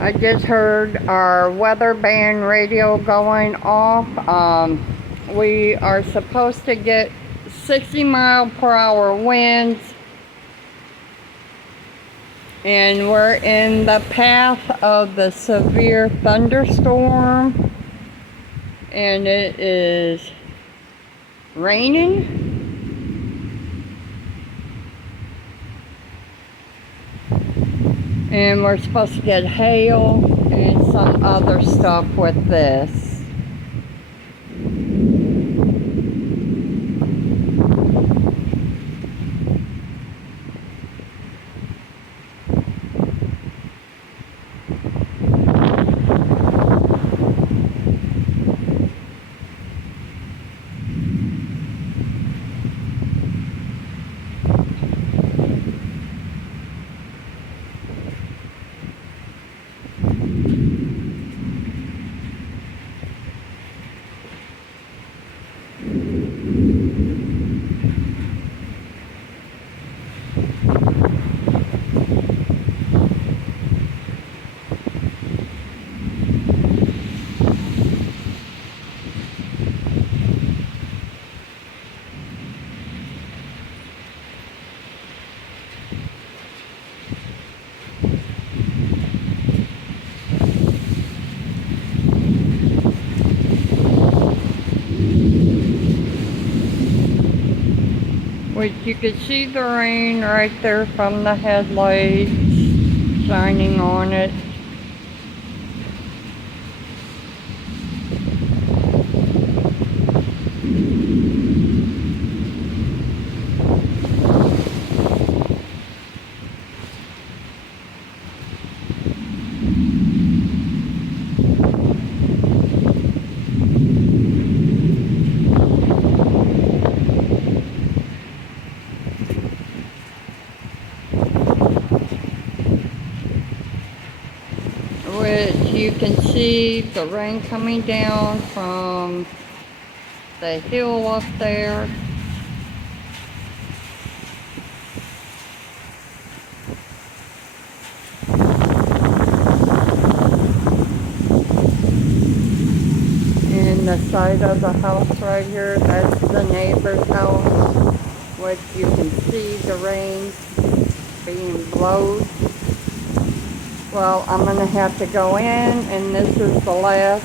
I just heard our weather band radio going off. We are supposed to get 60-mile-per-hour winds, and we're in the path of the severe thunderstorm, and it is raining. And we're supposed to get hail and some other stuff with this. Which you can see the rain right there from the headlights shining on it. You can see the rain coming down from the hill up there. And the side of the house right here, that's the neighbor's house, which you can see the rain being blowed. Well, I'm going to have to go in, and this is the last